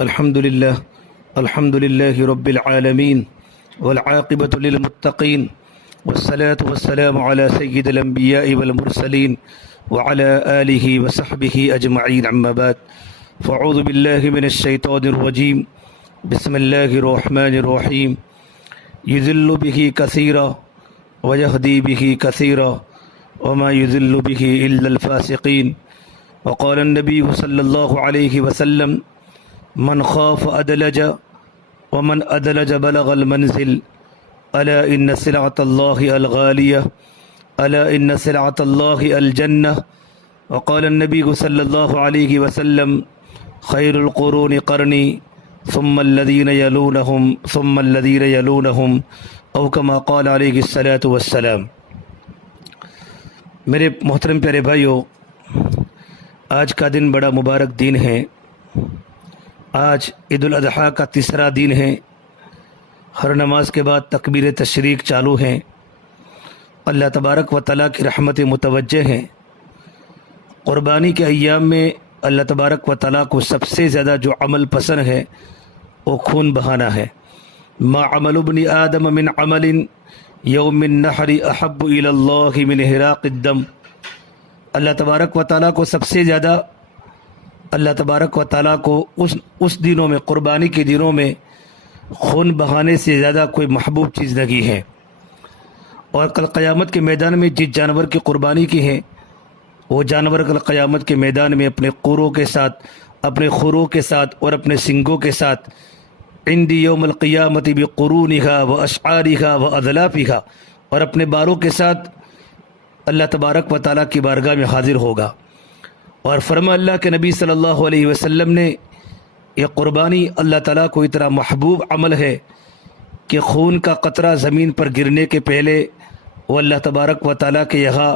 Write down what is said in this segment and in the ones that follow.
الحمد لله رب العالمين والعاقبة للمتقين والصلاة والسلام على سيد الأنبياء والمرسلين وعلى آله وصحبه أجمعين أما بعد فأعوذ بالله من الشيطان الرجيم بسم الله الرحمن الرحيم يذل به كثيرا ويهدي به كثيرا وما يذل به إلا الفاسقين وقال النبي صلى الله عليه وسلم من خاف أدلج ومن أدلج بلغ المنزل ألا إن سلعة الله الغالية ألا إن سلعة الله الجنة وقال النبي صلى الله عليه وسلم خير القرون قرني ثم الذين يلونهم ثم الذين يلونهم أو كما قال عليه الصلاة والسلام۔ میرے محترم پیارے بھائیو، آج کا دن بڑا مبارک دن ہے۔ آج عید الاضحیٰ کا تیسرا دن ہے۔ ہر نماز کے بعد تکبیر تشریق چالو ہیں۔ اللہ تبارک و تعالیٰ کی رحمت متوجہ ہیں۔ قربانی کے ایام میں اللہ تبارک و تعالیٰ کو سب سے زیادہ جو عمل پسند ہے وہ خون بہانا ہے۔ ما عمل ابن آدم من عمل یوم النحر احب الی اللہ من حراق الدم۔ اللہ تبارک و تعالیٰ کو سب سے زیادہ اللہ تبارک و تعالیٰ کو اس دنوں میں، قربانی کے دنوں میں خون بہانے سے زیادہ کوئی محبوب چیز نہیں ہے۔ اور کل قیامت کے میدان میں جس جانور کی قربانی کی ہے وہ جانور کل قیامت کے میدان میں اپنے قوروں کے ساتھ، اپنے خوروں کے ساتھ اور اپنے سنگوں کے ساتھ عندی یوم القیامت بقرونہا و اشعارہا و اذلافہا، اور اپنے باروں کے ساتھ اللہ تبارک و تعالیٰ کی بارگاہ میں حاضر ہوگا۔ اور فرما اللہ کے نبی صلی اللہ علیہ وسلم نے، یہ قربانی اللہ تعالیٰ کو اتنا محبوب عمل ہے کہ خون کا قطرہ زمین پر گرنے کے پہلے وہ اللہ تبارک و تعالیٰ کے یہاں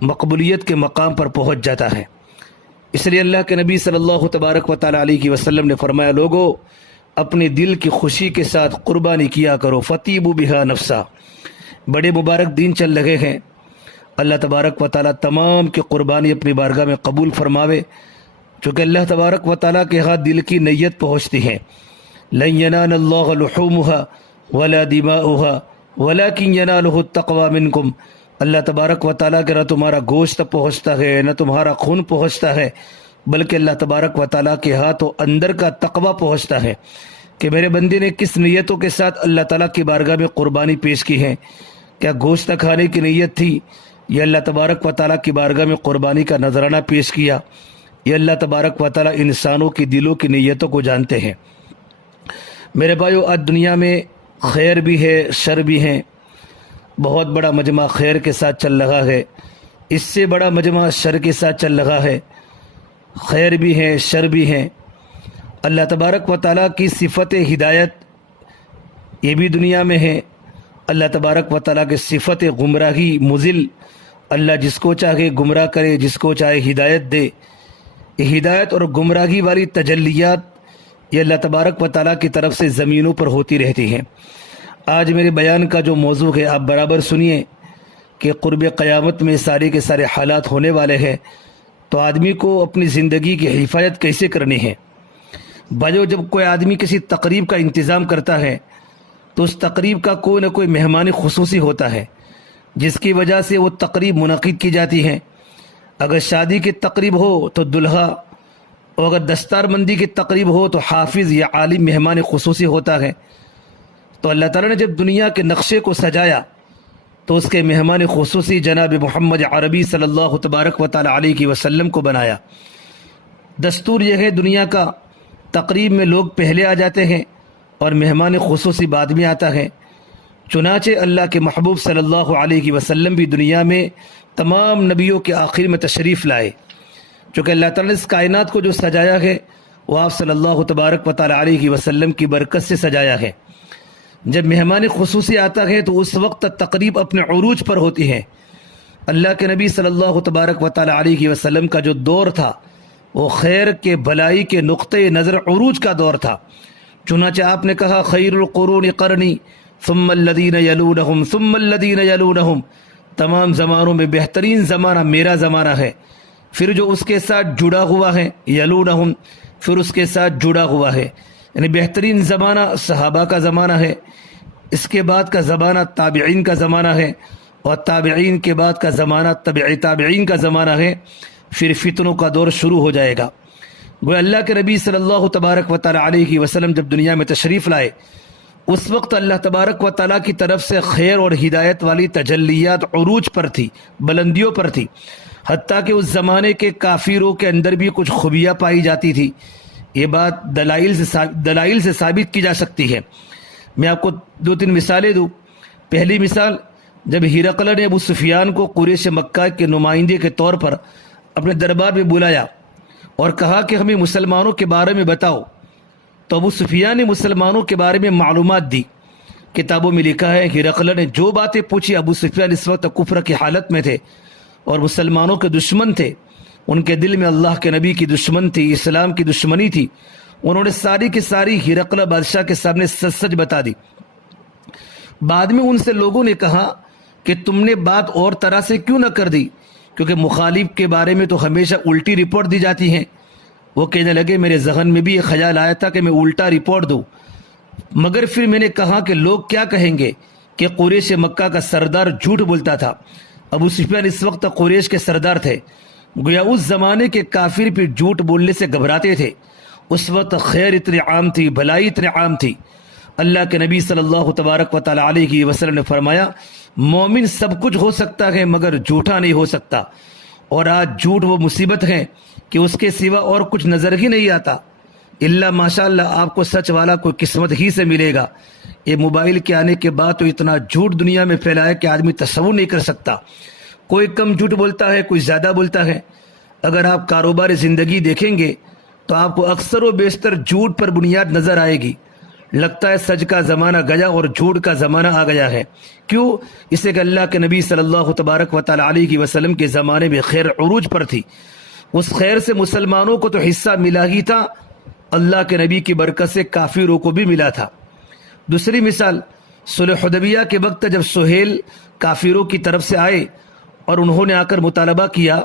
مقبولیت کے مقام پر پہنچ جاتا ہے۔ اس لیے اللہ کے نبی صلی اللہ تبارک و تعالیٰ علیہ وسلم نے فرمایا، لوگو اپنے دل کی خوشی کے ساتھ قربانی کیا کرو، فطیبوا بہا نفسا۔ بڑے مبارک دن چل رہے ہیں، اللہ تبارک و تعالیٰ تمام کی قربانی اپنی بارگاہ میں قبول فرماوے، چونکہ اللہ تبارک و تعالیٰ کے ہاتھ دل کی نیت پہنچتی ہے۔ لن ینال اللہ لحومها ولا دماؤها ولکن ینالہ التقوی منکم۔ اللہ تبارک و تعالیٰ کے نہ تمہارا گوشت پہنچتا ہے نہ تمہارا خون پہنچتا ہے، بلکہ اللہ تبارک و تعالیٰ کے ہاتھ و اندر کا تقوی پہنچتا ہے کہ میرے بندے نے کس نیتوں کے ساتھ اللہ تعالیٰ کی بارگاہ میں قربانی پیش کی ہے۔ کیا گوشت کھانے کی نیت تھی؟ یہ اللہ تبارک و تعالیٰ کی بارگاہ میں قربانی کا نذرانہ پیش کیا۔ یہ اللہ تبارک و تعالیٰ انسانوں کی دلوں کی نیتوں کو جانتے ہیں۔ میرے بھائیو، آج دنیا میں خیر بھی ہے، شر بھی ہے۔ بہت بڑا مجمع خیر کے ساتھ چل رہا ہے، اس سے بڑا مجمع شر کے ساتھ چل رہا ہے۔ خیر بھی ہے، شر بھی ہے۔ اللہ تبارک و تعالیٰ کی صفت ہدایت یہ بھی دنیا میں ہے۔ اللہ تبارک و تعالیٰ کی صفت گمراہی مضل، اللہ جس کو چاہے گمراہ کرے، جس کو چاہے ہدایت دے۔ یہ ہدایت اور گمراہی والی تجلیات یہ اللہ تبارک و تعالیٰ کی طرف سے زمینوں پر ہوتی رہتی ہیں۔ آج میرے بیان کا جو موضوع ہے آپ برابر سنیے کہ قرب قیامت میں سارے کے سارے حالات ہونے والے ہیں، تو آدمی کو اپنی زندگی کی حفاظت کیسے کرنی ہے۔ بھائیو، جب کوئی آدمی کسی تقریب کا انتظام کرتا ہے تو اس تقریب کا کوئی نہ کوئی مہمان خصوصی ہوتا ہے جس کی وجہ سے وہ تقریب منعقد کی جاتی ہے۔ اگر شادی کی تقریب ہو تو دلہا، اور اگر دستار بندی کی تقریب ہو تو حافظ یا عالم مہمان خصوصی ہوتا ہے۔ تو اللہ تعالیٰ نے جب دنیا کے نقشے کو سجایا تو اس کے مہمان خصوصی جناب محمد عربی صلی اللہ تبارک و تعالیٰ علیہ وسلم کو بنایا۔ دستور یہ ہے دنیا کا، تقریب میں لوگ پہلے آ جاتے ہیں اور مہمان خصوصی بعد میں آتا ہے۔ چنانچہ اللہ کے محبوب صلی اللہ علیہ وسلم بھی دنیا میں تمام نبیوں کے آخر میں تشریف لائے، چونکہ اللہ تعالیٰ نے اس کائنات کو جو سجایا ہے وہ آپ صلی اللہ تبارک و تعالیٰ علیہ وسلم کی برکت سے سجایا ہے۔ جب مہمان خصوصی آتا ہے تو اس وقت تقریب اپنے عروج پر ہوتی ہے۔ اللہ کے نبی صلی اللہ تبارک و تعالیٰ علیہ وسلم کا جو دور تھا وہ خیر کے، بھلائی کے نقطۂ نظر عروج کا دور تھا۔ چنانچہ آپ نے کہا، خیر القرون قرنی ثم الذین یلونہم ثم الذین یلونہم، تمام زمانوں میں بہترین زمانہ میرا زمانہ ہے، پھر جو اس کے ساتھ جڑا ہوا ہے یلونہم، پھر اس کے ساتھ جڑا ہوا ہے، یعنی بہترین زمانہ صحابہ کا زمانہ ہے، اس کے بعد کا زمانہ تابعین کا زمانہ ہے، اور تابعین کے بعد کا زمانہ تابعین کا زمانہ ہے، پھر فتنوں کا دور شروع ہو جائے گا۔ گویا اللہ کے نبی صلی اللہ تبارک و تعالی علیہ وسلم جب دنیا میں تشریف لائے، اس وقت اللہ تبارک و تعالیٰ کی طرف سے خیر اور ہدایت والی تجلیات عروج پر تھی، بلندیوں پر تھی، حتیٰ کہ اس زمانے کے کافروں کے اندر بھی کچھ خوبیاں پائی جاتی تھی۔ یہ بات دلائل سے ثابت کی جا سکتی ہے۔ میں آپ کو 2-3 مثالیں دوں۔ پہلی مثال، جب ہرقل نے ابو سفیان کو قریش مکہ کے نمائندے کے طور پر اپنے دربار میں بلایا اور کہا کہ ہمیں مسلمانوں کے بارے میں بتاؤ، تو ابو سفیان نے مسلمانوں کے بارے میں معلومات دی۔ کتابوں میں لکھا ہے ہرقل نے جو باتیں پوچھی، ابو سفیان اس وقت کفر کی حالت میں تھے اور مسلمانوں کے دشمن تھے، ان کے دل میں اللہ کے نبی کی دشمن تھی، اسلام کی دشمنی تھی۔ انہوں نے ساری کی ساری ہرقل بادشاہ کے سامنے سچ سچ بتا دی۔ بعد میں ان سے لوگوں نے کہا کہ تم نے بات اور طرح سے کیوں نہ کر دی، کیونکہ مخالف کے بارے میں تو ہمیشہ الٹی رپورٹ دی جاتی ہیں۔ وہ کہنے لگے میرے ذہن میں بھی یہ خیال آیا تھا کہ میں الٹا رپورٹ دوں، مگر پھر میں نے کہا کہ لوگ کیا کہیں گے کہ قریش مکہ کا سردار جھوٹ بولتا تھا۔ ابو سفیان اس وقت قریش کے سردار تھے، گویا اس زمانے کے کافر بھی جھوٹ بولنے سے گھبراتے تھے۔ اس وقت خیر اتنی عام تھی، بھلائی اتنی عام تھی۔ اللہ کے نبی صلی اللہ تبارک و تعالی علیہ وسلم نے فرمایا مومن سب کچھ ہو سکتا ہے مگر جھوٹا نہیں ہو سکتا، اور آج جھوٹ وہ مصیبت ہے کہ اس کے سوا اور کچھ نظر ہی نہیں آتا، الا ماشاء اللہ آپ کو سچ والا کوئی قسمت ہی سے ملے گا۔ یہ موبائل کے آنے کے بعد تو اتنا جھوٹ دنیا میں پھیلا ہے کہ آدمی تصور نہیں کر سکتا۔ کوئی کم جھوٹ بولتا ہے، کوئی زیادہ بولتا ہے۔ اگر آپ کاروبار زندگی دیکھیں گے تو آپ کو اکثر و بیشتر جھوٹ پر بنیاد نظر آئے گی۔ لگتا ہے سچ کا زمانہ گیا اور جھوٹ کا زمانہ آ گیا ہے۔ کیوں؟ اسے کہ اللہ کے نبی صلی اللہ تبارک و تعالی علیہ وسلم کے زمانے میں خیر عروج پر تھی، اس خیر سے مسلمانوں کو تو حصہ ملا ہی تھا، اللہ کے نبی کی برکت سے کافروں کو بھی ملا تھا۔ دوسری مثال، صلح حدیبیہ کے وقت جب سہیل کافروں کی طرف سے آئے اور انہوں نے آ کر مطالبہ کیا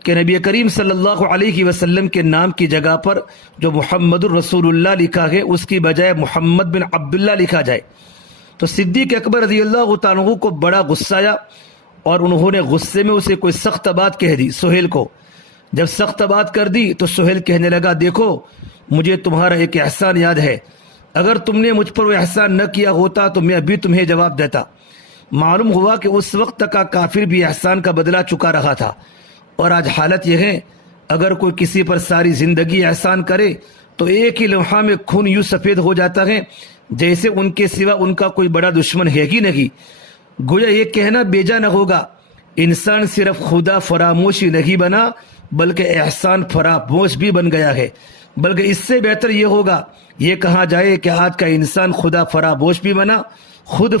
کہ نبی کریم صلی اللہ علیہ وسلم کے نام کی جگہ پر جو محمد الرسول اللہ لکھا ہے اس کی بجائے محمد بن عبداللہ لکھا جائے، تو صدیق اکبر رضی اللہ تعالیٰ عنہ کو بڑا غصہ آیا اور انہوں نے غصے میں اسے کوئی سخت بات کہہ دی سہیل کو۔ جب سخت بات کر دی تو سہیل کہنے لگا دیکھو مجھے تمہارا ایک احسان یاد ہے، اگر تم نے مجھ پر وہ احسان نہ کیا ہوتا تو میں ابھی تمہیں جواب دیتا۔ معلوم ہوا کہ اس وقت کا کافر بھی احسان کا بدلہ چکا رہا تھا، اور آج حالت یہ ہے اگر کوئی کسی پر ساری زندگی احسان کرے تو ایک ہی لمحہ میں خون یوں سفید ہو جاتا ہے جیسے ان کے سوا ان کا کوئی بڑا دشمن ہے ہی نہیں۔ گویا یہ کہنا بیجا نہ ہوگا انسان صرف خدا فراموشی نہیں بنا بلکہ احسان فراموش بھی بن گیا ہے، بلکہ اس سے بہتر یہ ہوگا یہ کہا جائے کہ آج کا انسان خدا فراموش بھی بنا، خود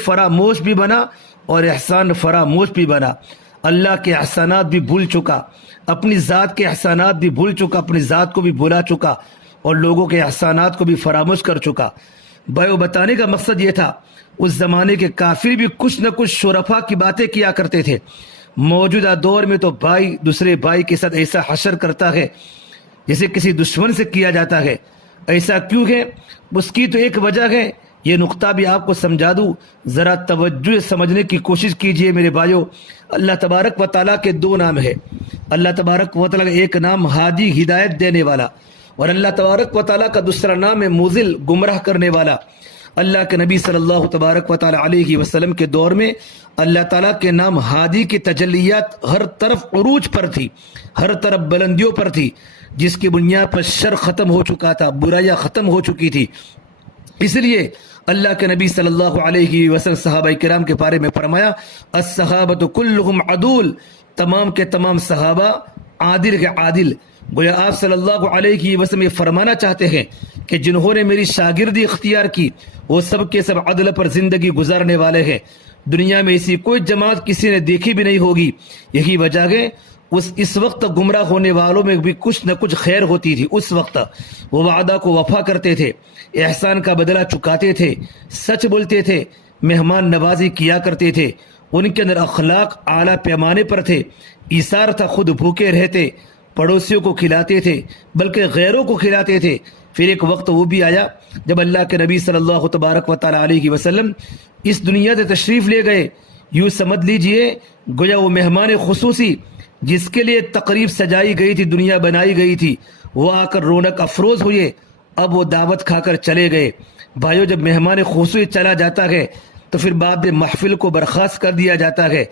فراموش بھی بنا اور احسان فراموش بھی بنا۔ اللہ کے احسانات بھی بھول چکا، اپنی ذات کے احسانات بھی بھول چکا، اپنی ذات کو بھی بھولا چکا اور لوگوں کے احسانات کو بھی فراموش کر چکا۔ بھائیو بتانے کا مقصد یہ تھا اس زمانے کے کافر بھی کچھ نہ کچھ شرفا کی باتیں کیا کرتے تھے۔ موجودہ دور میں تو بھائی دوسرے بھائی کے ساتھ ایسا حشر کرتا ہے جسے کسی دشمن سے کیا جاتا ہے۔ ایسا کیوں ہے؟ اس کی تو ایک وجہ ہے، یہ نقطہ بھی آپ کو سمجھا دوں، ذرا توجہ سمجھنے کی کوشش کیجئے میرے بھائیو۔ اللہ تبارک و تعالیٰ کے 2 نام ہے۔ اللہ تبارک و تعالیٰ کا ایک نام ہادی ہدایت دینے والا، اور اللہ تبارک و تعالیٰ کا دوسرا نام ہے مضل گمراہ کرنے والا۔ اللہ کے نبی صلی اللہ تبارک و تعالیٰ علیہ وسلم کے دور میں اللہ تعالیٰ کے نام ہادی کی تجلیات ہر طرف عروج پر تھی، ہر طرف بلندیوں پر تھی، جس کی بنیاد پر شر ختم ہو چکا تھا، برائیاں ختم ہو چکی تھی۔ اس لیے اللہ کے نبی صلی اللہ علیہ وسلم صحابہ کرام کے بارے میں فرمایا الصحابۃ کلہم عدول، تمام کے تمام صحابہ عادل کے عادل۔ گویا آپ صلی اللہ علیہ وسلم یہ فرمانا چاہتے ہیں کہ جنہوں نے میری شاگردی اختیار کی وہ سب کے سب عدل پر زندگی گزارنے والے ہیں۔ دنیا میں ایسی کوئی جماعت کسی نے دیکھی بھی نہیں ہوگی۔ یہی وجہ ہے اس وقت گمراہ ہونے والوں میں بھی کچھ نہ کچھ خیر ہوتی تھی۔ اس وقت وہ وعدہ کو وفا کرتے تھے، احسان کا بدلہ چکاتے تھے، سچ بولتے تھے، مہمان نوازی کیا کرتے تھے، ان کے اندر اخلاق اعلیٰ پیمانے پر تھے، ایثار تھا، خود بھوکے رہتے، پڑوسیوں کو کھلاتے تھے، بلکہ غیروں کو کھلاتے تھے۔ پھر ایک وقت وہ بھی آیا جب اللہ کے نبی صلی اللہ تبارک و تعالیٰ علیہ وسلم اس دنیا سے تشریف لے گئے، یوں سمجھ لیجئے گویا وہ مہمان خصوصی جس کے لیے تقریب سجائی گئی تھی، دنیا بنائی گئی تھی، وہ آ کر رونق افروز ہوئے، اب وہ دعوت کھا کر چلے گئے۔ بھائیو، جب مہمان خصوصی چلا جاتا ہے تو پھر بعد محفل کو برخاست کر دیا جاتا ہے،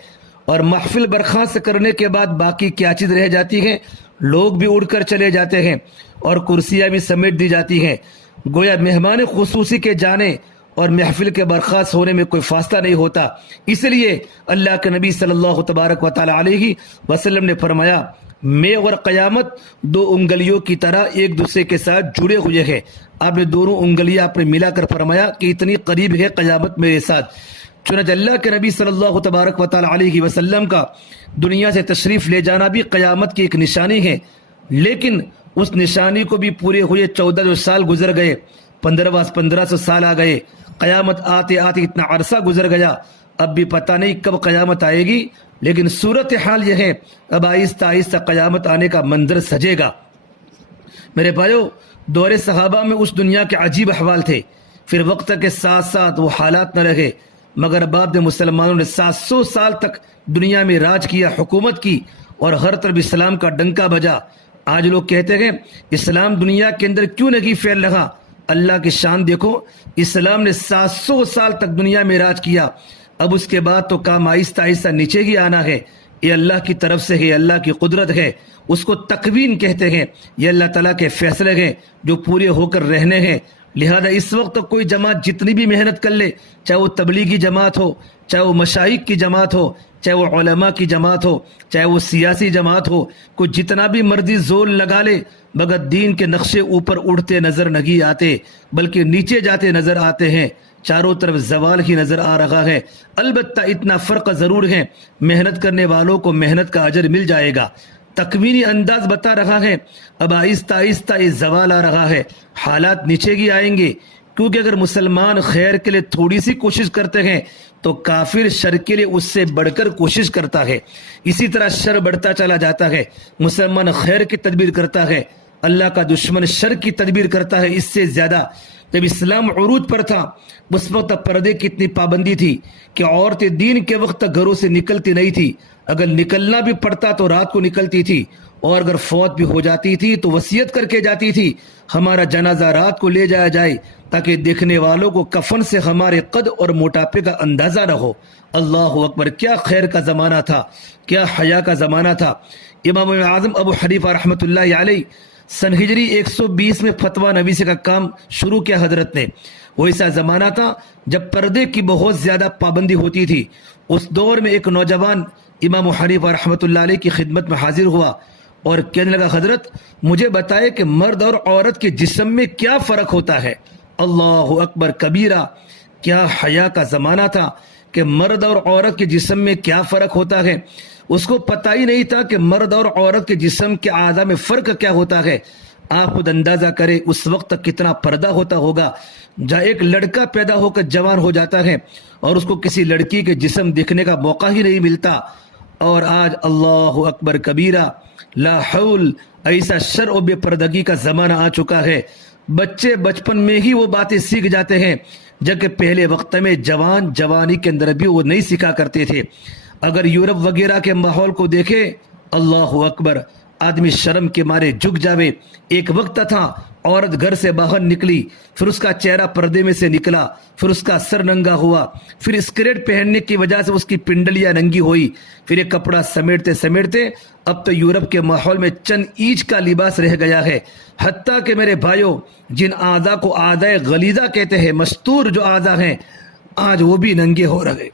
اور محفل برخاست کرنے کے بعد باقی کیا چیز رہ جاتی ہے؟ لوگ بھی اڑ کر چلے جاتے ہیں اور کرسیاں بھی سمیٹ دی جاتی ہیں۔ گویا مہمان خصوصی کے جانے اور محفل کے برخاست ہونے میں کوئی فاصلہ نہیں ہوتا۔ اس لیے اللہ کے نبی صلی اللہ تبارک و تعالی علیہ وسلم نے فرمایا، میں اور قیامت دو انگلیوں کی طرح ایک دوسرے کے ساتھ جڑے ہوئے ہیں۔ آپ نے دونوں انگلیاں آپ نے ملا کر فرمایا کہ اتنی قریب ہے قیامت میرے ساتھ۔ چنانچہ اللہ کے نبی صلی اللہ تبارک و تعالی علیہ وسلم کا دنیا سے تشریف لے جانا بھی قیامت کی ایک نشانی ہے، لیکن اس نشانی کو بھی پورے ہوئے 14 سال گزر گئے، 1500 سال آ گئے، قیامت آتے آتے اتنا عرصہ گزر گیا، اب بھی پتہ نہیں کب قیامت آئے گی، لیکن صورتحال یہ ہے اب آہستہ آہستہ قیامت آنے کا منظر سجے گا۔ میرے بھائیو، دور صحابہ میں اس دنیا کے عجیب احوال تھے، پھر وقت کے ساتھ ساتھ وہ حالات نہ رہے، مگر بعد میں مسلمانوں نے 700 سال تک دنیا میں راج کیا، حکومت کی، اور ہر طرف اسلام کا ڈنکا بجا۔ آج لوگ کہتے ہیں اسلام دنیا کے اندر کیوں نہیں پھیل رہا؟ اللہ کی شان دیکھو، اسلام نے 700 سال تک دنیا میں راج کیا، اب اس کے بعد تو کام آہستہ آہستہ نیچے ہی آنا ہے۔ یہ اللہ کی طرف سے ہے، اللہ کی قدرت ہے، اس کو تقوین کہتے ہیں، یہ اللہ تعالیٰ کے فیصلے ہیں جو پورے ہو کر رہنے ہیں۔ لہذا اس وقت کوئی جماعت جتنی بھی محنت کر لے، چاہے وہ تبلیغی جماعت ہو، چاہے وہ مشائخ کی جماعت ہو، چاہے وہ علماء کی جماعت ہو، چاہے وہ سیاسی جماعت ہو، کوئی جتنا بھی مرضی زور لگا لے، مگر دین کے نقشے اوپر اڑتے نظر نہیں آتے بلکہ نیچے جاتے نظر آتے ہیں، چاروں طرف زوال ہی نظر آ رہا ہے۔ البتہ اتنا فرق ضرور ہے، محنت کرنے والوں کو محنت کا اجر مل جائے گا۔ تکوینی انداز بتا رہا ہے اب آہستہ آہستہ یہ زوال آ رہا ہے، حالات نیچے ہی آئیں گے، کیونکہ اگر مسلمان خیر کے لیے تھوڑی سی کوشش کرتے ہیں تو کافر شر کے لیے اس سے بڑھ کر کوشش کرتا ہے، اسی طرح شر بڑھتا چلا جاتا ہے۔ مسلمان خیر کی تدبیر کرتا ہے، اللہ کا دشمن شر کی تدبیر کرتا ہے اس سے زیادہ۔ جب اسلام عروج پر تھا اس وقت پردے کی اتنی پابندی تھی کہ عورتیں دین کے وقت تک گھروں سے نکلتی نہیں تھی، اگر نکلنا بھی پڑتا تو رات کو نکلتی تھی، اور اگر فوت بھی ہو جاتی تھی تو وصیت کر کے جاتی تھی ہمارا جنازہ رات کو لے جایا جائے تاکہ دیکھنے والوں کو کفن سے ہمارے قد اور موٹاپے کا اندازہ نہ ہو۔ اللہ اکبر، کیا خیر کا زمانہ تھا، کیا حیا کا زمانہ تھا۔ امام اعظم ابو حنیفہ رحمۃ اللہ علیہ سن ہجری 120 میں فتویٰ نویسی کا کام شروع کیا حضرت نے۔ وہ ایسا زمانہ تھا جب پردے کی بہت زیادہ پابندی ہوتی تھی۔ اس دور میں ایک نوجوان امام حنیفہ رحمۃ اللہ علیہ کی خدمت میں حاضر ہوا اور کہنے لگا، حضرت مجھے بتائے کہ مرد اور عورت کے جسم میں کیا فرق ہوتا ہے؟ اللہ اکبر کبیرہ، کیا حیا کا زمانہ تھا کہ مرد اور عورت کے جسم میں کیا فرق ہوتا ہے۔ اس کو پتہ ہی نہیں تھا کہ مرد اور عورت کے جسم کے اعضاء میں فرق کیا ہوتا ہے۔ آپ خود اندازہ کریں اس وقت تک کتنا پردہ ہوتا ہوگا، جہاں ایک لڑکا پیدا ہو کر جوان ہو جاتا ہے اور اس کو کسی لڑکی کے جسم دیکھنے کا موقع ہی نہیں ملتا، اور آج اللہ اکبر کبیرہ لا حول، ایسا شر و بے پردگی کا زمانہ آ چکا ہے۔ بچے بچپن میں ہی وہ باتیں سیکھ جاتے ہیں جبکہ پہلے وقت میں جوانی کے اندر بھی وہ نہیں سیکھا کرتے تھے۔ اگر یورپ وغیرہ کے ماحول کو دیکھے، اللہ اکبر، آدمی شرم کے مارے جھک جاوے۔ ایک وقت تھا عورت گھر سے باہر نکلی، پھر اس کا چہرہ پردے میں سے نکلا، پھر اس کا سر ننگا ہوا، پھر اسکرٹ پہننے کی وجہ سے اس کی پنڈلیاں ننگی ہوئی، پھر ایک کپڑا سمیٹتے سمیٹتے اب تو یورپ کے ماحول میں چند اینچ کا لباس رہ گیا ہے۔ حتیٰ کہ میرے بھائیوں، جن اعضاء کو اعضاء غلیظہ کہتے ہیں، مستور جو اعضاء ہیں، آج وہ بھی ننگے ہو رہے،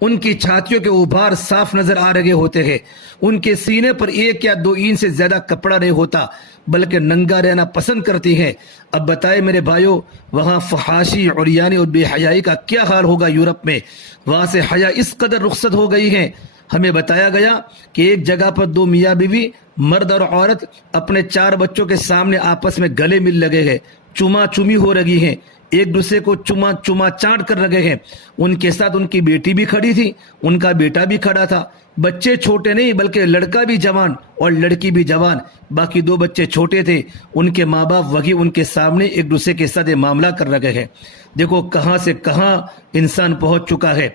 ان کی چھاتیوں کے ابھار صاف نظر آ رہے ہوتے ہیں، ان کے سینے پر 1 یا 2 انچ سے زیادہ کپڑا نہیں ہوتا بلکہ ننگا رہنا پسند کرتی ہیں۔ اب بتائیں میرے بھائیوں، وہاں فحاشی، عریانی اور بے حیائی کا کیا حال ہوگا یورپ میں؟ وہاں سے حیا اس قدر رخصت ہو گئی ہے۔ ہمیں بتایا گیا کہ ایک جگہ پر 2 میاں بیوی، مرد اور عورت، اپنے 4 بچوں کے سامنے آپس میں گلے مل لگے ہیں، چوما چومی ہو رہی ہیں۔ ایک دوسرے کو چما چاٹ کر رکھے ہیں. ان کے ساتھ ان کی بیٹی بھی کھڑی تھی, ان کا بیٹا بھی کھڑا تھا. بچے چھوٹے نہیں بلکہ لڑکا بھی جوان اور لڑکی بھی جوان, باقی 2 بچے چھوٹے تھے. ان کے ماں باپ وہی ان کے سامنے ایک دوسرے کے ساتھ معاملہ کر رکھے ہیں. دیکھو کہاں سے کہاں انسان پہنچ چکا ہے.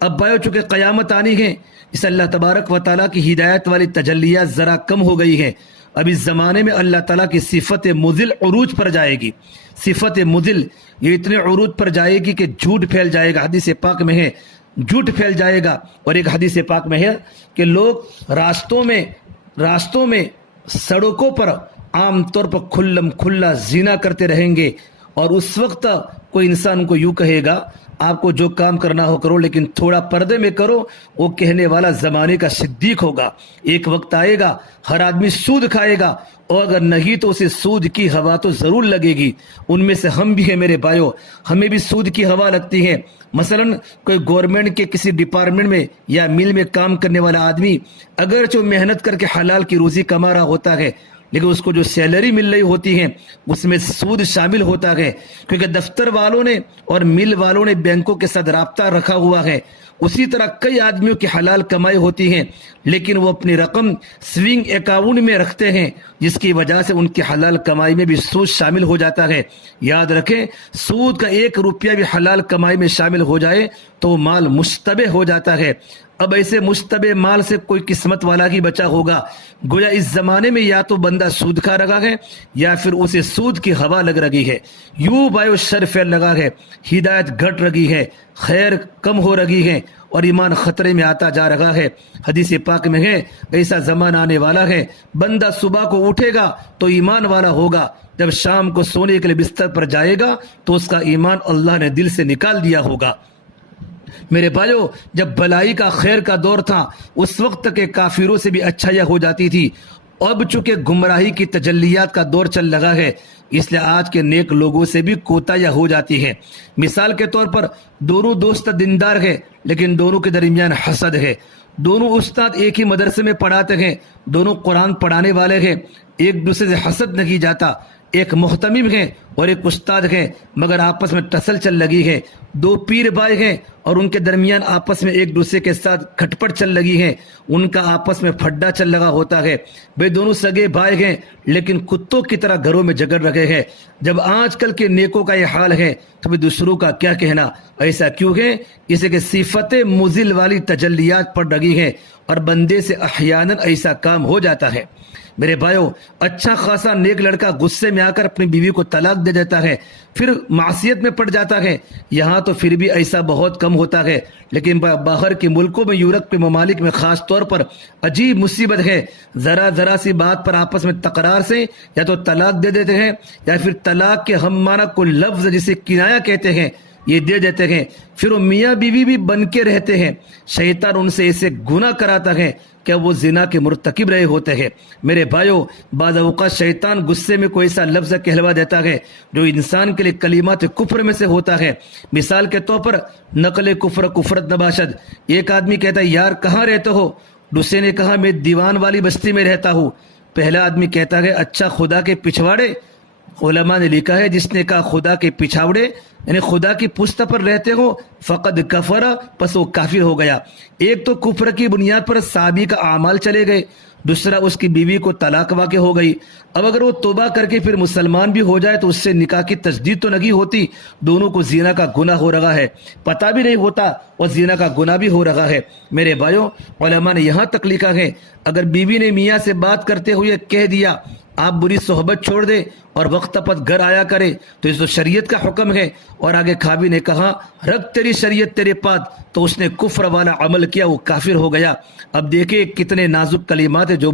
اب بھائیو چونکہ قیامت آنی ہے, اس اللہ تبارک و تعالیٰ کی ہدایت والی تجلیات ذرا کم ہو گئی ہیں. اب اس زمانے میں اللہ تعالیٰ کی صفت مذل عروج پر جائے گی. صفت مذل یہ اتنے عروج پر جائے گی کہ جھوٹ پھیل جائے گا. حدیث پاک میں ہے جھوٹ پھیل جائے گا. اور ایک حدیث پاک میں ہے کہ لوگ راستوں میں سڑکوں پر عام طور پر کھلا زنا کرتے رہیں گے. اور اس وقت کوئی انسان کو یوں کہے گا آپ کو جو کام کرنا ہو کرو لیکن تھوڑا پردے میں کرو. وہ کہنے والا زمانے کا صدیق ہوگا. ایک وقت آئے گا ہر آدمی سود کھائے گا, اور اگر نہیں تو اسے سود کی ہوا تو ضرور لگے گی. ان میں سے ہم بھی ہیں میرے بھائیو, ہمیں بھی سود کی ہوا لگتی ہے. مثلا کوئی گورنمنٹ کے کسی ڈپارٹمنٹ میں یا مل میں کام کرنے والا آدمی اگرچہ محنت کر کے حلال کی روزی کما رہا ہوتا ہے, لیکن اس کو جو سیلری مل رہی ہوتی ہے اس میں سود شامل ہوتا ہے. کیونکہ دفتر والوں نے اور مل والوں نے بینکوں کے ساتھ رابطہ رکھا ہوا ہے. اسی طرح کئی آدمیوں کی حلال کمائی ہوتی ہے لیکن وہ اپنی رقم سوئنگ اکاؤنٹ میں رکھتے ہیں, جس کی وجہ سے ان کی حلال کمائی میں بھی سود شامل ہو جاتا ہے. یاد رکھیں سود کا 1 روپیہ بھی حلال کمائی میں شامل ہو جائے تو مال مشتبہ ہو جاتا ہے. اب ایسے مشتبہ مال سے کوئی قسمت والا ہی بچا ہوگا. گویا اس زمانے میں یا تو بندہ سود کھا رہا ہے یا پھر اسے سود کی ہوا لگ رہی ہے. یوں بایو شر پھیل لگا ہے, ہدایت گھٹ رہی ہے, خیر کم ہو رہی ہے اور ایمان خطرے میں آتا جا رہا ہے. حدیث پاک میں ہے ایسا زمانہ آنے والا ہے بندہ صبح کو اٹھے گا تو ایمان والا ہوگا, جب شام کو سونے کے لیے بستر پر جائے گا تو اس کا ایمان اللہ نے دل سے نکال دیا ہوگا. میرے بھائیو جب بلائی کا خیر کا دور تھا اس وقت کے کافروں سے بھی اچھائیاں ہو جاتی تھی. اب چونکہ گمراہی کی تجلیات کا دور چل رہا ہے اس لیے آج کے نیک لوگوں سے بھی کوتاہیاں ہو جاتی ہیں. مثال کے طور پر دونوں دوست دیندار ہیں لیکن دونوں کے درمیان حسد ہے. دونوں استاد ایک ہی مدرسے میں پڑھاتے ہیں, دونوں قرآن پڑھانے والے ہیں, ایک دوسرے سے حسد نہیں جاتا. ایک محتمم ہیں اور ایک استاد ہیں مگر آپس میں ٹسل چل لگی ہے. 2 پیر بھائی ہیں اور ان کے درمیان آپس میں ایک دوسرے کے ساتھ کھٹپٹ چل لگی ہے, ان کا آپس میں پھڈا چل لگا ہوتا ہے. بھائی دونوں سگے بھائی ہیں لیکن کتوں کی طرح گھروں میں جگڑ رہے ہیں. جب آج کل کے نیکوں کا یہ حال ہے تو دوسروں کا کیا کہنا. ایسا کیوں ہے؟ اسے کہ صفت مذل والی تجلیات پڑ رہی ہیں اور بندے سے احیاناً ایسا کام ہو جاتا ہے. میرے بھائیو اچھا خاصا نیک لڑکا غصے میں آ کر اپنی بیوی کو طلاق دے دیتا ہے, پھر معصیت میں پڑ جاتا ہے. یہاں تو پھر بھی ایسا بہت کم ہوتا ہے لیکن باہر کے ملکوں میں یورپ کے ممالک میں خاص طور پر عجیب مصیبت ہے. ذرا سی بات پر آپس میں تکرار سے یا تو طلاق دے دیتے ہیں یا پھر طلاق کے ہم معنی کوئی لفظ جسے کنایا کہتے ہیں یہ دے دیتے ہیں. پھر وہ میاں بیوی بھی بن کے رہتے ہیں. شیطان ان سے ایسے گناہ کراتا ہے کہ وہ زنا کے مرتکب رہے ہوتے ہیں. میرے بھائیو بعض اوقات شیطان غصے میں کوئی ایسا لفظ کہلوا دیتا ہے جو انسان کے لیے کلمات کفر میں سے ہوتا ہے. مثال کے طور پر نقل کفر کفرت نباشد. ایک آدمی کہتا ہے یار کہاں رہتے ہو؟ دوسرے نے کہا میں دیوان والی بستی میں رہتا ہوں. پہلا آدمی کہتا ہے اچھا خدا کے پچھواڑے. علماء نے لکھا ہے جس نے کہا خدا کے پچھاوڑے یعنی خدا کی پشت پر رہتے ہو فقد کفر, پس وہ کافر ہو گیا. ایک تو کفر کی بنیاد پر صحابی کا اعمال چلے گئے, دوسرا اس کی بیوی کو طلاق واقع ہو گئی. اب اگر وہ توبہ کر کے پھر مسلمان بھی ہو جائے تو اس سے نکاح کی تجدید تو نہیں ہوتی. دونوں کو زنا کا گناہ ہو رہا ہے, پتہ بھی نہیں ہوتا اور زنا کا گناہ بھی ہو رہا ہے. میرے بھائیوں علماء نے یہاں تک لکھا ہے اگر بیوی نے میاں سے بات کرتے ہوئے کہہ دیا آپ بری صحبت چھوڑ دے اور وقت پر گھر آیا کرے تو اس تو شریعت کا حکم ہے. اور آگے کھابی نے کہا رکھ تیری شریعت تیرے پاس, تو اس نے کفر والا عمل کیا, وہ کافر ہو گیا. اب دیکھیں کتنے نازک کلمات ہیں جو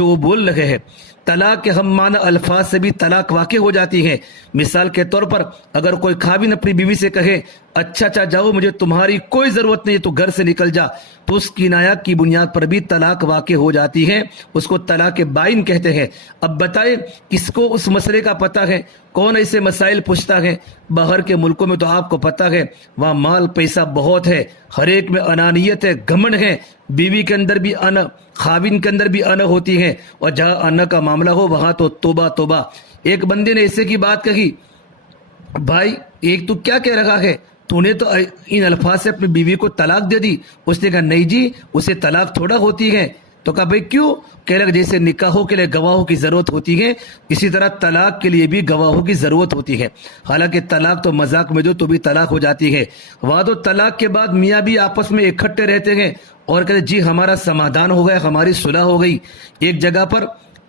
وہ بول رہے ہیں. طلاق کے ہم معنی الفاظ سے بھی طلاق واقع ہو جاتی ہے. مثال کے طور پر اگر کوئی خاوند اپنی بیوی سے کہے اچھا جاؤ مجھے تمہاری کوئی ضرورت نہیں تو گھر سے نکل جا, تو اس کنایا کی بنیاد پر بھی طلاق واقع ہو جاتی ہے. اس کو طلاق بائن کہتے ہیں. اب بتائیں کس کو اس مسئلے کا پتہ ہے؟ کون ایسے مسائل پوچھتا ہے؟ باہر کے ملکوں میں تو آپ کو پتہ ہے وہاں مال پیسہ بہت ہے, ہر ایک میں انانیت ہے, گھمنڈ ہے. بیوی کے اندر بھی انا, خاوند کے اندر بھی انا ہوتی ہے, اور جہاں انا کا معاملہ ہو وہاں تو توبہ. ایک بندے نے ایسے کی بات کہی بھائی ایک تو کیا کہہ رہا ہے، تو نے تو ان الفاظ سے اپنی بیوی کو طلاق دے دی؟ اس نے کہا نہیں جی، اسے طلاق تھوڑا ہوتی ہے۔ تو کہا بھائی کیوں؟ کہہ لگا جیسے نکاحوں کے لیے گواہوں کی ضرورت ہوتی ہے، اسی طرح طلاق کے لیے بھی گواہوں کی ضرورت ہوتی ہے۔ حالانکہ طلاق تو مذاق میں جو تو بھی طلاق ہو جاتی ہے، وعد و طلاق کے بعد میاں بھی آپس میں اکٹھے رہتے ہیں اور کہتے جی ہمارا سمادھان ہو گیا، ہماری صلح ہو گئی۔ ایک جگہ پر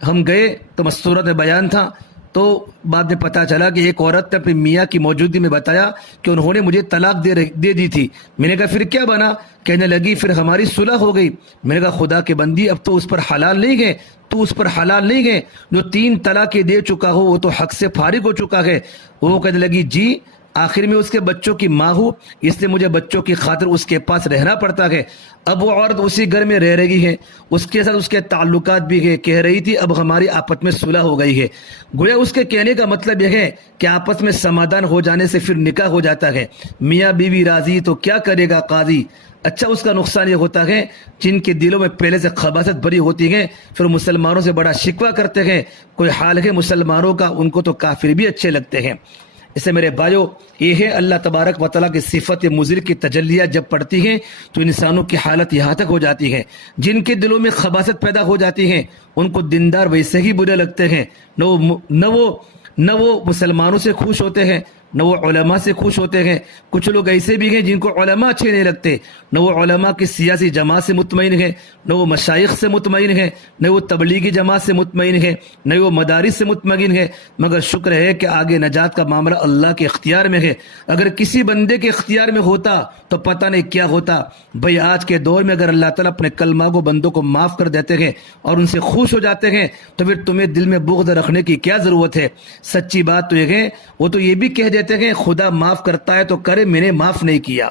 ہم گئے تو مستورت میں بیان تھا، تو بعد میں پتا چلا کہ ایک عورت نے اپنی میاں کی موجودگی میں بتایا کہ انہوں نے مجھے طلاق دے دی تھی۔ میں نے کہا پھر کیا بنا؟ کہنے لگی پھر ہماری صلح ہو گئی۔ میں نے کہا خدا کے بندی، اب تو اس پر حلال نہیں گئے، تو اس پر حلال نہیں گئے، جو 3 طلاقیں دے چکا ہو وہ تو حق سے فارغ ہو چکا ہے۔ وہ کہنے لگی جی آخر میں اس کے بچوں کی ماں ہوں، اس لیے مجھے بچوں کی خاطر اس کے پاس رہنا پڑتا ہے۔ اب وہ عورت اسی گھر میں رہ رہی ہے، اس کے ساتھ اس کے تعلقات بھی ہے، کہہ رہی تھی اب ہماری آپس میں صلح ہو گئی ہے۔ گویا اس کے کہنے کا مطلب یہ ہے کہ آپس میں سمادھان ہو جانے سے پھر نکاح ہو جاتا ہے۔ میاں بیوی راضی تو کیا کرے گا قاضی؟ اچھا اس کا نقصان یہ ہوتا ہے جن کے دلوں میں پہلے سے خباثت بھری ہوتی ہے، پھر مسلمانوں سے بڑا شکوہ کرتے ہیں۔ کوئی حال ہے مسلمانوں کا، ان کو تو کافر بھی اچھے لگتے ہیں۔ اس سے میرے بھائیو، یہ ہے اللہ تبارک و تعالیٰ کی صفت مضر کی تجلیات جب پڑتی ہیں تو انسانوں کی حالت یہاں تک ہو جاتی ہے۔ جن کے دلوں میں خباثت پیدا ہو جاتی ہے ان کو دیندار ویسے ہی برے لگتے ہیں، نہ وہ مسلمانوں سے خوش ہوتے ہیں، نہ وہ علماء سے خوش ہوتے ہیں۔ کچھ لوگ ایسے بھی ہیں جن کو علماء اچھے نہیں لگتے، نہ وہ علماء کی سیاسی جماعت سے مطمئن ہیں، نہ وہ مشائخ سے مطمئن ہیں، نہ وہ تبلیغی جماعت سے مطمئن ہیں، نہ وہ مدارس سے مطمئن ہیں۔ مگر شکر ہے کہ آگے نجات کا معاملہ اللہ کے اختیار میں ہے۔ اگر کسی بندے کے اختیار میں ہوتا تو پتہ نہیں کیا ہوتا۔ بھئی آج کے دور میں اگر اللہ تعالیٰ اپنے کلمہ کو بندوں کو معاف کر دیتے ہیں اور ان سے خوش ہو جاتے ہیں تو پھر تمہیں دل میں بغض رکھنے کی کیا ضرورت ہے؟ سچی بات تو یہ ہے، وہ تو یہ بھی کہہ دیتے ہیں خدا معاف کرتا ہے تو کرے، میں نے معاف نہیں کیا۔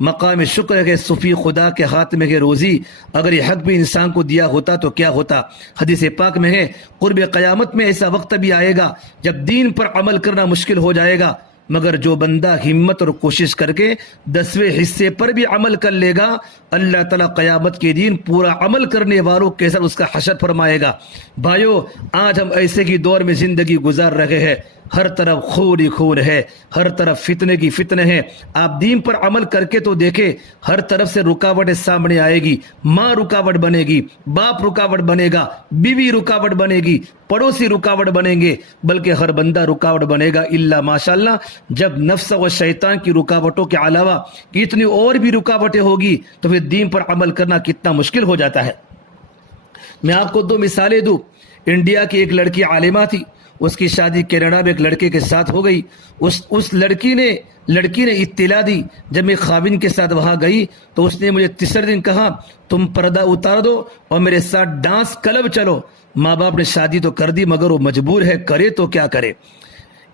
مقام شکر ہے صفی خدا کے ہاتھ میں ہے روزی، اگر یہ حق بھی انسان کو دیا ہوتا تو کیا ہوتا؟ حدیث پاک میں ہے قرب قیامت میں ایسا وقت بھی آئے گا جب دین پر عمل کرنا مشکل ہو جائے گا، مگر جو بندہ ہمت اور کوشش کر کے 10ویں حصے پر بھی عمل کر لے گا، اللہ تعالیٰ قیامت کے دن پورا عمل کرنے والوں کے ساتھ اس کا حشر فرمائے گا۔ بھائیو آج ہم ایسے کی دور میں زندگی گزار رہے ہیں، ہر طرف خون ہی خون ہے، ہر طرف فتنے کی فتنے ہیں۔ آپ دین پر عمل کر کے تو دیکھیں، ہر طرف سے رکاوٹیں سامنے آئے گی۔ ماں رکاوٹ بنے گی، باپ رکاوٹ بنے گا، بیوی رکاوٹ بنے گی، پڑوسی رکاوٹ بنیں گے، بلکہ ہر بندہ رکاوٹ بنے گا الا ماشاءاللہ جب نفس و شیطان کی رکاوٹوں کے علاوہ اتنی اور بھی رکاوٹیں ہوگی تو پھر دین پر عمل کرنا کتنا مشکل ہو جاتا ہے۔ میں آپ کو 2 مثالیں دوں۔ انڈیا کی ایک لڑکی عالمہ تھی، اس کی شادی کینیڈا میں ایک لڑکے کے ساتھ ہو گئی۔ اس لڑکی نے اطلاع دی۔ جب میں خاوند کے ساتھ وہاں گئی تو اس نے مجھے تیسرے دن کہا تم پردہ اتار دو اور میرے ساتھ ڈانس کلب چلو۔ ماں باپ نے شادی تو کر دی مگر وہ مجبور ہے، کرے تو کیا کرے۔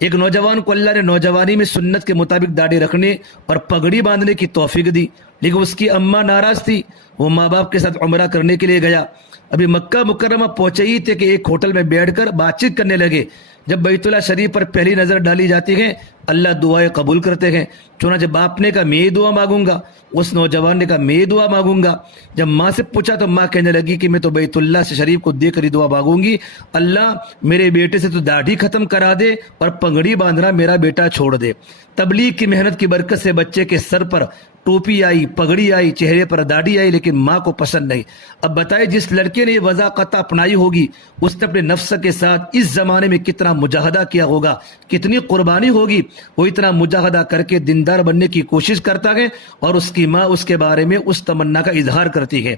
ایک نوجوان کو اللہ نے نوجوانی میں سنت کے مطابق داڑھی رکھنے اور پگڑی باندھنے کی توفیق دی، لیکن اس کی اماں ناراض تھی۔ وہ ماں باپ کے ساتھ عمرہ کرنے کے لیے گیا۔ ابھی مکہ مکرمہ پہنچے ہی تھے کہ ایک ہوٹل میں بیٹھ کر بات چیت کرنے لگے۔ جب بیت اللہ شریف پر پہلی نظر ڈالی جاتی ہے اللہ دعائیں قبول کرتے ہیں۔ چنانچہ باپ نے کہا میں دعا مانگوں گا، اس نوجوان نے کہا میں دعا مانگوں گا۔ جب ماں سے پوچھا تو ماں کہنے لگی کہ میں تو بیت اللہ سے شریف کو دیکھ کر دعا مانگوں گی، اللہ میرے بیٹے سے تو داڑھی ختم کرا دے اور پگڑی باندھنا میرا بیٹا چھوڑ دے۔ تبلیغ کی محنت کی برکت سے بچے کے سر پر ٹوپی آئی، پگڑی آئی، چہرے پر داڑھی آئی، لیکن ماں کو پسند نہیں۔ اب بتائے جس لڑکے نے یہ وضاقت اپنائی ہوگی اس نے اپنے نفس کے ساتھ اس زمانے میں کتنا مجاہدہ کیا ہوگا، کتنی قربانی ہوگی۔ وہ اتنا مجاہدہ کر کے دیندار بننے کی کوشش کرتا ہے اور اس کی ماں اس کے بارے میں اس تمنا کا اظہار کرتی ہے۔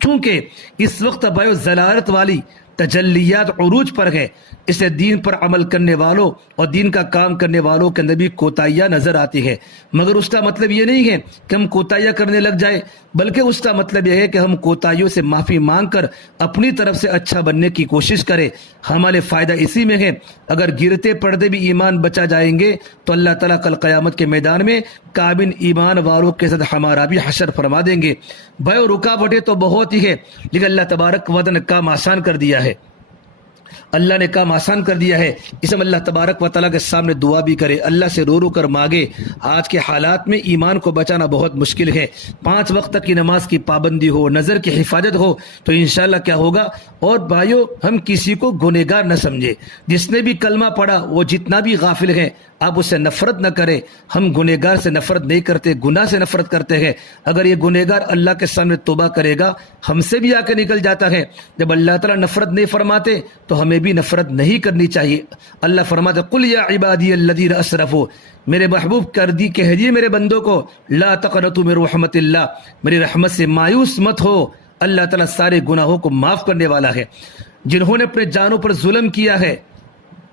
چونکہ اس وقت بایو ضلالت والی تجلیات عروج پر ہے، اسے دین پر عمل کرنے والوں اور دین کا کام کرنے والوں کے اندر بھی کوتاہیاں نظر آتی ہے۔ مگر اس کا مطلب یہ نہیں ہے کہ ہم کوتاہیاں کرنے لگ جائیں، بلکہ اس کا مطلب یہ ہے کہ ہم کوتاہیوں سے معافی مانگ کر اپنی طرف سے اچھا بننے کی کوشش کریں۔ ہمارے فائدہ اسی میں ہے، اگر گرتے پردے بھی ایمان بچا جائیں گے تو اللہ تعالیٰ کل قیامت کے میدان میں کامل ایمان والوں کے ساتھ ہمارا بھی حشر فرما دیں گے۔ بھائیو رکاوٹیں تو بہت ہی ہے، لیکن اللہ تبارک و تعالیٰ نے کام آسان کر دیا ہے۔ اللہ نے کام آسان کر دیا ہے، اس میں اللہ تبارک و تعالیٰ کے سامنے دعا بھی کرے، اللہ سے رو رو کر مانگے۔ آج کے حالات میں ایمان کو بچانا بہت مشکل ہے۔ 5 وقت کی نماز کی پابندی ہو، نظر کی حفاظت ہو تو انشاءاللہ کیا ہوگا۔ اور بھائیو، ہم کسی کو گنہگار نہ سمجھے، جس نے بھی کلمہ پڑھا وہ جتنا بھی غافل ہے آپ اس سے نفرت نہ کریں۔ ہم گنہگار سے نفرت نہیں کرتے، گناہ سے نفرت کرتے ہیں۔ اگر یہ گنہگار اللہ کے سامنے توبہ کرے گا ہم سے بھی آ کے نکل جاتا ہے۔ جب اللہ تعالیٰ نفرت نہیں فرماتے تو ہمیں بھی نفرت نہیں کرنی چاہیے۔ اللہ فرماتے قل یا عبادی الذین اسرفوا، میرے محبوب کہہ دیے میرے بندوں کو، لا تقنطوا من رحمت اللہ، میری رحمت سے مایوس مت ہو۔ اللہ تعالیٰ سارے گناہوں کو معاف کرنے والا ہے۔ جنہوں نے اپنے جانوں پر ظلم کیا ہے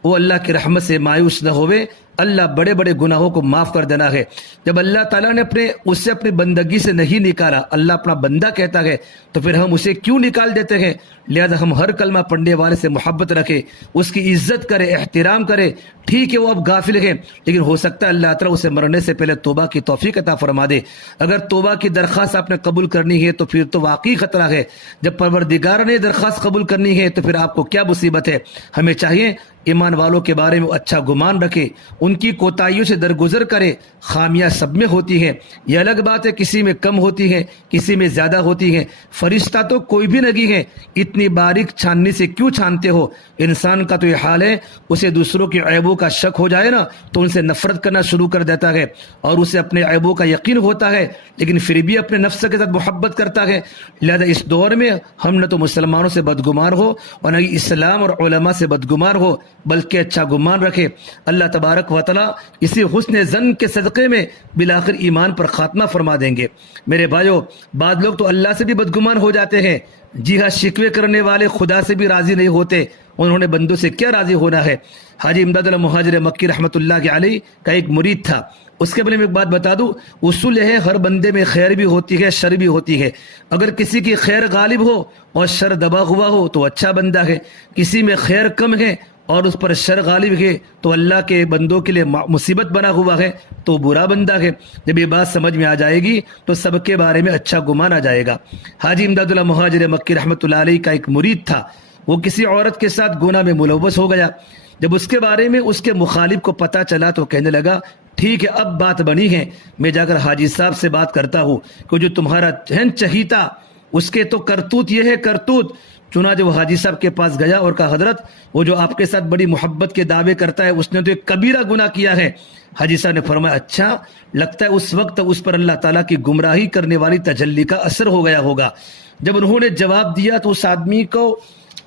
وہ اللہ کی رحمت سے مایوس نہ ہوئے، اللہ بڑے بڑے گناہوں کو معاف کر دینا ہے۔ جب اللہ تعالیٰ نے اسے اپنی بندگی سے نہیں نکالا، اللہ اپنا بندہ کہتا ہے تو پھر ہم اسے کیوں نکال دیتے ہیں؟ لہذا ہم ہر کلمہ پڑھنے والے سے محبت رکھیں، اس کی عزت کرے، احترام کرے۔ ٹھیک ہے وہ اب غافل ہے لیکن ہو سکتا ہے اللہ تعالیٰ اسے مرنے سے پہلے توبہ کی توفیق عطا فرما دے۔ اگر توبہ کی درخواست آپ نے قبول کرنی ہے تو پھر تو واقعی خطرہ ہے۔ جب پروردگار نے درخواست قبول کرنی ہے تو پھر آپ کو کیا مصیبت ہے؟ ہمیں چاہیے ایمان والوں کے بارے میں اچھا گمان رکھے، ان کی کوتاہیوں سے درگزر کرے۔ خامیاں سب میں ہوتی ہیں، یہ الگ بات ہے کسی میں کم ہوتی ہیں، کسی میں زیادہ ہوتی ہیں۔ فرشتہ تو کوئی بھی نہیں ہے، اتنی باریک چھاننی سے کیوں چھانتے ہو؟ انسان کا تو یہ حال ہے، اسے دوسروں کے عیبوں کا شک ہو جائے نا تو ان سے نفرت کرنا شروع کر دیتا ہے، اور اسے اپنے عیبوں کا یقین ہوتا ہے لیکن پھر بھی اپنے نفس کے ساتھ محبت کرتا ہے۔ لہذا اس دور میں ہم نہ تو مسلمانوں سے بدگمان ہو اور نہ ہی اسلام اور علماء سے بدگمان ہو، بلکہ اچھا گمان رکھے۔ اللہ تبارک و تعالیٰ اسی حسن ظن کے صدقے میں بالآخر ایمان پر خاتمہ فرما دیں گے۔ میرے بھائیو، بعض لوگ تو اللہ سے بھی بدگمان ہو جاتے ہیں۔ جی ہاں، شکوے کرنے والے خدا سے بھی راضی نہیں ہوتے، انہوں نے بندوں سے کیا راضی ہونا ہے۔ حاجی امداد المہاجر مکی رحمۃ اللہ علیہ کا ایک مرید تھا، اس کے بارے میں ایک بات بتا دوں، اصول ہے ہر بندے میں خیر بھی ہوتی ہے شر بھی ہوتی ہے۔ اگر کسی کی خیر غالب ہو اور شر دبا ہوا ہو تو اچھا بندہ ہے، کسی میں خیر کم ہے اور اس پر شر غالب ہے تو اللہ کے بندوں کے لیے مصیبت بنا ہوا ہے تو برا بندہ ہے۔ جب یہ بات سمجھ میں آ جائے گی تو سب کے بارے میں اچھا گمان آ جائے گا۔ حاجی امداد اللہ مہاجر مکی رحمۃ اللہ علیہ کا ایک مرید تھا، وہ کسی عورت کے ساتھ گناہ میں ملوث ہو گیا۔ جب اس کے بارے میں اس کے مخالف کو پتہ چلا تو کہنے لگا ٹھیک ہے اب بات بنی ہے، میں جا کر حاجی صاحب سے بات کرتا ہوں کہ جو تمہارا چہیتا اس کے تو کرتوت یہ ہے کرتوت۔ چنانچہ وہ حاجی صاحب کے پاس گیا اور کہا حضرت وہ جو آپ کے ساتھ بڑی محبت کے دعوے کرتا ہے اس نے تو ایک کبیرہ گناہ کیا ہے۔ حاجی صاحب نے فرمایا اچھا، لگتا ہے اس وقت اس پر اللہ تعالیٰ کی گمراہی کرنے والی تجلی کا اثر ہو گیا ہوگا۔ جب انہوں نے جواب دیا تو اس آدمی کو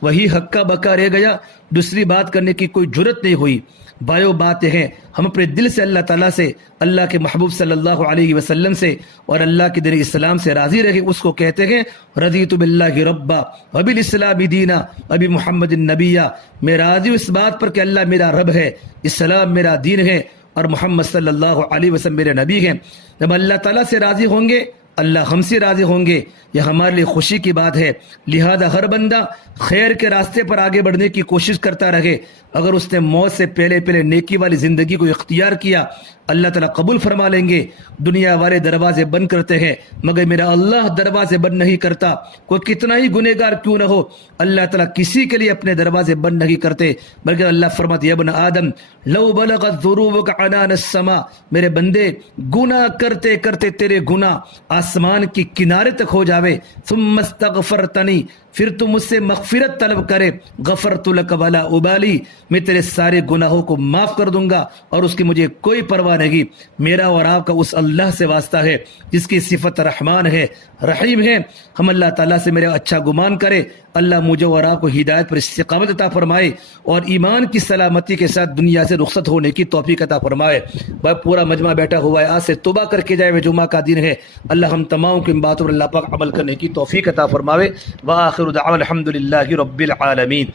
وہی ہکا بکا رہ گیا، دوسری بات کرنے کی کوئی جرت نہیں ہوئی۔ بھائیو بات ہے ہم اپنے دل سے اللہ تعالیٰ سے، اللہ کے محبوب صلی اللہ علیہ وسلم سے اور اللہ کے دین اسلام سے راضی رہے، اس کو کہتے ہیں رضیت باللہ ربا وبالاسلام دینا وبی محمد النبیہ، میں راضی ہوں اس بات پر کہ اللہ میرا رب ہے، اسلام میرا دین ہے اور محمد صلی اللہ علیہ وسلم میرے نبی ہیں۔ جب اللہ تعالیٰ سے راضی ہوں گے اللہ ہم سے راضی ہوں گے، یہ ہمارے لیے خوشی کی بات ہے۔ لہذا ہر بندہ خیر کے راستے پر آگے بڑھنے کی کوشش کرتا رہے۔ اگر اس نے موت سے پہلے نیکی والی زندگی کو اختیار کیا اللہ تعالیٰ قبول فرما لیں گے۔ دنیا والے دروازے بند کرتے ہیں مگر میرا اللہ دروازے بند نہیں کرتا، کوئی کتنا ہی گنہگار کیوں نہ ہو، اللہ تعالیٰ کسی کے لیے اپنے دروازے بند نہیں کرتے، بلکہ اللہ فرماتے یا ابن آدم لو بلغت ذنوبک عنان السماء، میرے بندے گناہ کرتے کرتے تیرے گناہ آسمان کی کنارے تک ہو جاوے، ثم استغفرتنی، پھر تم مجھ سے مغفرت طلب کرے، غفرت لک ولا ابالی، میں تیرے سارے گناہوں کو معاف کر دوں گا اور اس کی مجھے کوئی پرواہ نہیں۔ میرا اور آپ کا اس اللہ سے واسطہ ہے جس کی صفت رحمان ہے رحیم ہے۔ ہم اللہ تعالیٰ سے میرے اچھا گمان کرے، اللہ مجھے اور آپ کو ہدایت پر استقامت عطا فرمائے اور ایمان کی سلامتی کے ساتھ دنیا سے رخصت ہونے کی توفیق عطا فرمائے۔ بھائی پورا مجمع بیٹھا ہوا ہے، آج سے توبہ کر کے جائے، جمعہ کا دن ہے، اللہ ہم تمام کی باتوں پر اللہ پاک عمل کرنے کی توفیق عطا فرمائے۔ وآخر دعوانا الحمدللہ رب العالمین۔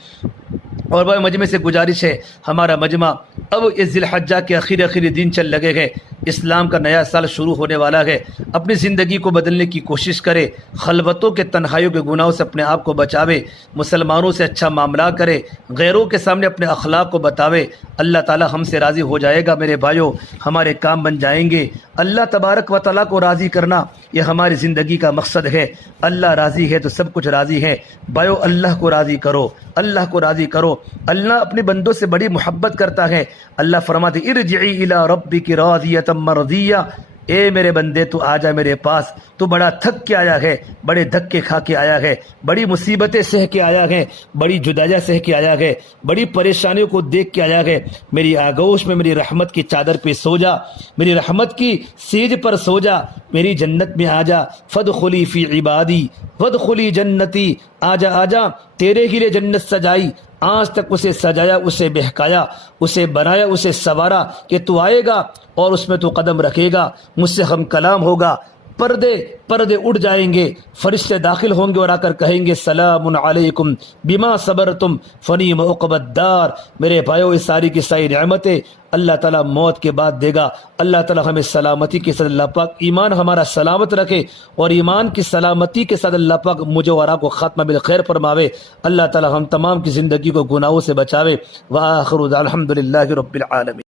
اور بھائی مجمع سے گزارش ہے، ہمارا مجمع اب اس ذی الحجہ کے آخری دن چل لگے گئے، اسلام کا نیا سال شروع ہونے والا ہے، اپنی زندگی کو بدلنے کی کوشش کرے، خلوتوں کے تنہائیوں کے گناہوں سے اپنے آپ کو بچاوے، مسلمانوں سے اچھا معاملہ کرے، غیروں کے سامنے اپنے اخلاق کو بتاوے۔ اللہ تعالی ہم سے راضی ہو جائے گا میرے بھائیوں، ہمارے کام بن جائیں گے۔ اللہ تبارک و تعالیٰ کو راضی کرنا یہ ہماری زندگی کا مقصد ہے۔ اللہ راضی ہے تو سب کچھ راضی ہے۔ بھائیو اللہ کو راضی کرو، اللہ کو راضی کرو۔ اللہ اپنے بندوں سے بڑی محبت کرتا ہے۔ اللہ فرماتے ارجعی الی ربک راضیۃ مرضیہ، اے میرے بندے تو آ جا میرے پاس، تو بڑا تھک کے آیا ہے، بڑے دھکے کھا کے آیا ہے، بڑی مصیبتیں سہ کے آیا ہے، بڑی جدائیاں سہ کے آیا ہے، بڑی پریشانیوں کو دیکھ کے آیا ہے۔ میری آغوش میں میری رحمت کی چادر پہ سو جا، میری رحمت کی سیج پر سو جا، میری جنت میں آ جا۔ فادخلی فی عبادی وادخلی جنتی، آ جا آ جا، تیرے ہی لیے جنت سجائی، آج تک اسے سجایا، اسے بہکایا، اسے بنایا، اسے سنوارا کہ تو آئے گا اور اس میں تو قدم رکھے گا، مجھ سے ہم کلام ہوگا، پردے اڑ جائیں گے، فرشتے داخل ہوں گے اور آ کر کہیں گے سلام علیکم بما صبرتم فنعم عقبی الدار۔ میرے بھائیو اس ساری کی ساری نعمتیں اللہ تعالیٰ موت کے بعد دے گا۔ اللہ تعالیٰ ہمیں سلامتی کے ساتھ، اللہ پاک ایمان ہمارا سلامت رکھے اور ایمان کی سلامتی کے ساتھ اللہ پاک مجھے اور آپ کو خاتمہ بالخیر فرماوے۔ اللہ تعالیٰ ہم تمام کی زندگی کو گناہوں سے بچاوے۔ وآخر دعوانا الحمدللہ رب العالمین۔